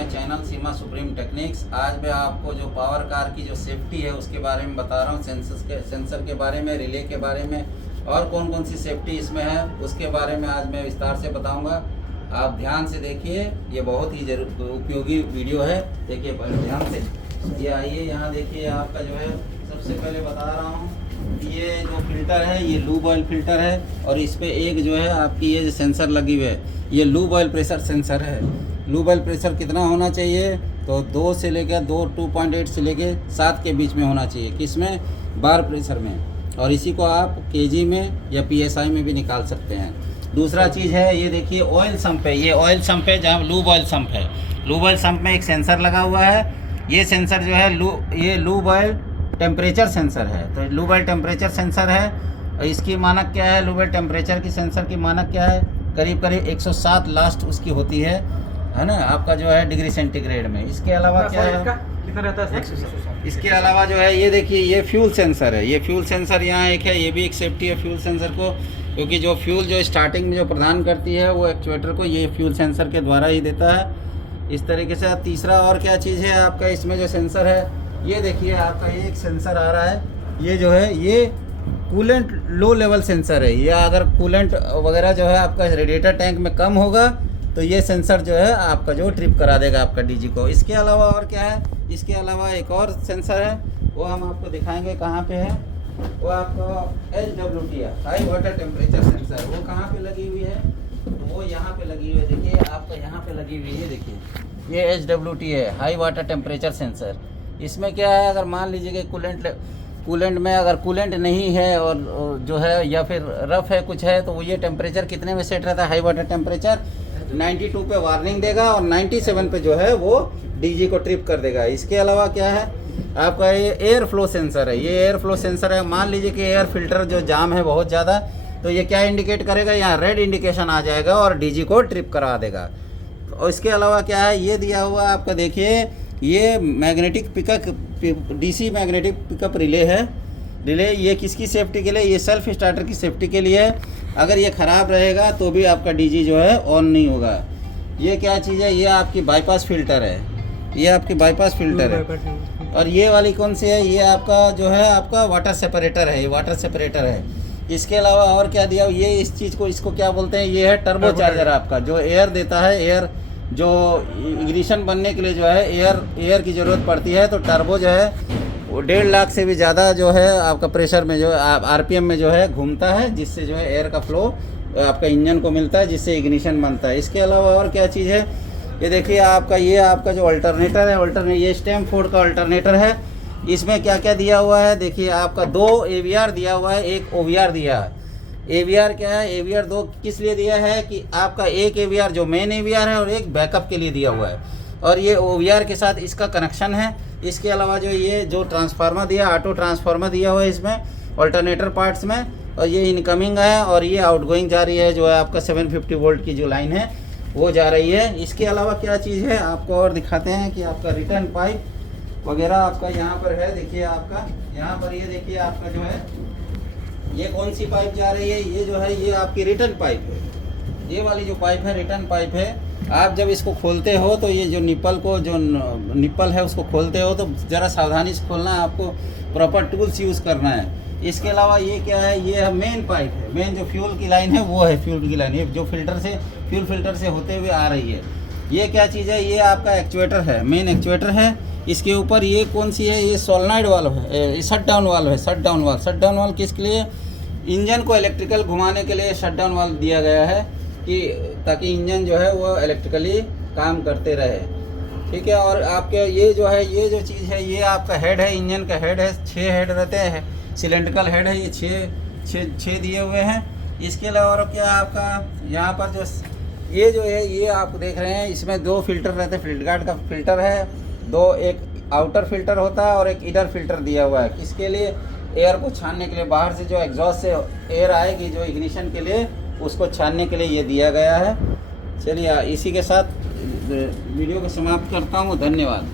My channel Seema supreme techniques. आज मैं आपको जो पावर कार की जो सेफ्टी है उसके बारे में बता रहा हूँ। सेंसर के बारे में, रिले के बारे में और कौन कौन सी सेफ्टी इसमें है उसके बारे में आज मैं विस्तार से बताऊंगा। आप ध्यान से देखिए, ये बहुत ही उपयोगी वीडियो है। देखिए ध्यान से, ये आइए यहाँ देखिए। आपका जो है सबसे पहले बता रहा हूँ, ये जो फिल्टर है ये लूब ऑयल फिल्टर है और इस पे एक जो है आपकी ये जो सेंसर लगी हुई है ये लूब ऑयल प्रेशर सेंसर है। लूब ऑयल प्रेशर कितना होना चाहिए? तो 2 से लेकर 2.8 से लेकर 7 के बीच में होना चाहिए। किसमें? बार प्रेशर में। और इसी को आप केजी में या पीएसआई में भी निकाल सकते हैं। दूसरा चीज़ है, ये देखिए ऑयल सम्प है। ये ऑयल सम्प है जहाँ लूब ऑयल सम्प है। लूब ऑयल सम्प में एक सेंसर लगा हुआ है। ये सेंसर जो है ये लूब ऑयल टेम्परेचर सेंसर है। तो लूब ऑयल टेम्परेचर सेंसर है और इसकी मानक क्या है? लूब ऑयल टेम्परेचर की सेंसर की मानक क्या है? करीब 107 लास्ट उसकी होती है ना, आपका जो है डिग्री सेंटीग्रेड में। इसके अलावा क्या है? कितना रहता है? 107। इसके अलावा जो है ये देखिए, ये फ्यूल सेंसर है। ये फ्यूल सेंसर यहाँ एक है, ये भी एक सेफ्टी है फ्यूल सेंसर को, क्योंकि जो फ्यूल जो स्टार्टिंग में जो प्रदान करती है वो एक्चुएटर को ये फ्यूल सेंसर के द्वारा ही देता है। इस तरीके से। तीसरा और क्या चीज़ है आपका इसमें जो सेंसर है, ये देखिए आपका एक सेंसर आ रहा है। ये जो है ये कूलेंट लो लेवल सेंसर है। ये अगर कूलेंट वगैरह जो है आपका रेडिएटर टैंक में कम होगा तो ये सेंसर जो है आपका जो ट्रिप करा देगा आपका डीजी को। इसके अलावा और क्या है? इसके अलावा एक और सेंसर है, वो हम आपको दिखाएंगे कहाँ पे है। वो आपका HWT है, हाई वाटर टेम्परेचर सेंसर। वो कहाँ पे लगी हुई है? तो वो यहाँ पे लगी हुई है। देखिए आपका यहाँ पे लगी हुई है। देखिए ये HWT है, हाई वाटर टेम्परेचर सेंसर। इसमें क्या है, अगर मान लीजिए कि कूलेंट में अगर कूलेंट नहीं है और जो है या फिर रफ है कुछ है, तो वो ये टेम्परेचर कितने में सेट रहता है? हाई वाटर टेम्परेचर 92 पे वार्निंग देगा और 97 पे जो है वो डीजी को ट्रिप कर देगा। इसके अलावा क्या है आपका? ये एयर फ्लो सेंसर है। ये एयर फ्लो सेंसर है। मान लीजिए कि एयर फिल्टर जो जाम है बहुत ज़्यादा, तो ये क्या इंडिकेट करेगा? यहाँ रेड इंडिकेशन आ जाएगा और डीजी को ट्रिप करा देगा। और इसके अलावा क्या है, ये दिया हुआ आपका देखिए, ये magnetic pickup DC magnetic pickup relay है। रिले ये किसकी सेफ्टी के लिए? ये सेल्फ स्टार्टर की सेफ्टी के लिए है। अगर ये ख़राब रहेगा तो भी आपका डीजी जो है ऑन नहीं होगा। ये क्या चीज़ है? ये आपकी बाईपास फिल्टर है। ये आपकी बाईपास फिल्टर है। और ये वाली कौन सी है? ये आपका जो है आपका वाटर सेपरेटर है। ये वाटर सेपरेटर है। इसके अलावा और क्या दिया? ये इस चीज़ को, इसको क्या बोलते हैं? ये है टर्बो चार्जर आपका, जो एयर देता है। एयर जो इग्निशन बनने के लिए जो है एयर की ज़रूरत पड़ती है, तो टर्बो जो है वो 1.5 लाख से भी ज़्यादा जो है आपका प्रेशर में जो आरपीएम में जो है घूमता है, जिससे जो है एयर का फ्लो आपका इंजन को मिलता है, जिससे इग्निशन बनता है। इसके अलावा और क्या चीज़ है? ये देखिए आपका, ये आपका जो अल्टरनेटर है, ये स्टेम फोर्ड का अल्टरनेटर है। इसमें क्या क्या दिया हुआ है? देखिए आपका 2 AVR दिया हुआ है, एक OVR दिया है। AVR क्या है? AVR 2 किस लिए दिया है कि आपका एक AVR जो मेन AVR है और एक बैकअप के लिए दिया हुआ है, और ये OVR के साथ इसका कनेक्शन है। इसके अलावा जो ये जो ट्रांसफार्मर दिया, ऑटो ट्रांसफार्मर दिया हुआ है इसमें अल्टरनेटर पार्ट्स में, और ये इनकमिंग है और ये आउटगोइंग जा रही है, जो है आपका 750 वोल्ट की जो लाइन है वो जा रही है। इसके अलावा क्या चीज़ है आपको और दिखाते हैं कि आपका रिटर्न पाइप वगैरह आपका यहाँ पर है। देखिए आपका यहाँ पर, ये देखिए आपका जो है ये कौन सी पाइप जा रही है? ये जो है ये आपकी रिटर्न पाइप है। ये वाली जो पाइप है रिटर्न पाइप है। आप जब इसको खोलते हो तो ये जो निप्पल है उसको खोलते हो तो ज़रा सावधानी से खोलना है, आपको प्रॉपर टूल्स यूज़ करना है। इसके अलावा ये क्या है? ये मेन पाइप है। मेन जो फ्यूल की लाइन है वो है फ्यूल की लाइन, ये जो फ्यूल फिल्टर से होते हुए आ रही है। ये क्या चीज़ है? ये आपका एक्चुएटर है, मेन एक्चुएटर है। इसके ऊपर ये कौन सी है? ये सोलेनॉइड वाल्व है, शट डाउन वाल्व है। शट डाउन वाल्व किसके लिए? इंजन को इलेक्ट्रिकल घुमाने के लिए शट डाउन वाल्व दिया गया है, कि ताकि इंजन जो है वो इलेक्ट्रिकली काम करते रहे। ठीक है। और आपके ये जो है, ये जो चीज़ है, ये आपका हेड है, इंजन का हेड है। 6 हेड रहते हैं, सिलेंड्रिकल हेड है। ये 6 दिए हुए हैं। इसके अलावा और क्या आपका यहाँ पर जो ये जो है, ये आप देख रहे हैं, इसमें 2 फिल्टर रहते हैं। फिल्टगार्ड का फिल्टर है 2, एक आउटर फिल्टर होता है और एक इनर फिल्टर दिया हुआ है। किसके लिए? एयर को छानने के लिए। बाहर से जो एग्जॉस्ट से एयर आएगी जो इग्निशन के लिए, उसको छानने के लिए ये दिया गया है। चलिए इसी के साथ वीडियो को समाप्त करता हूँ। धन्यवाद।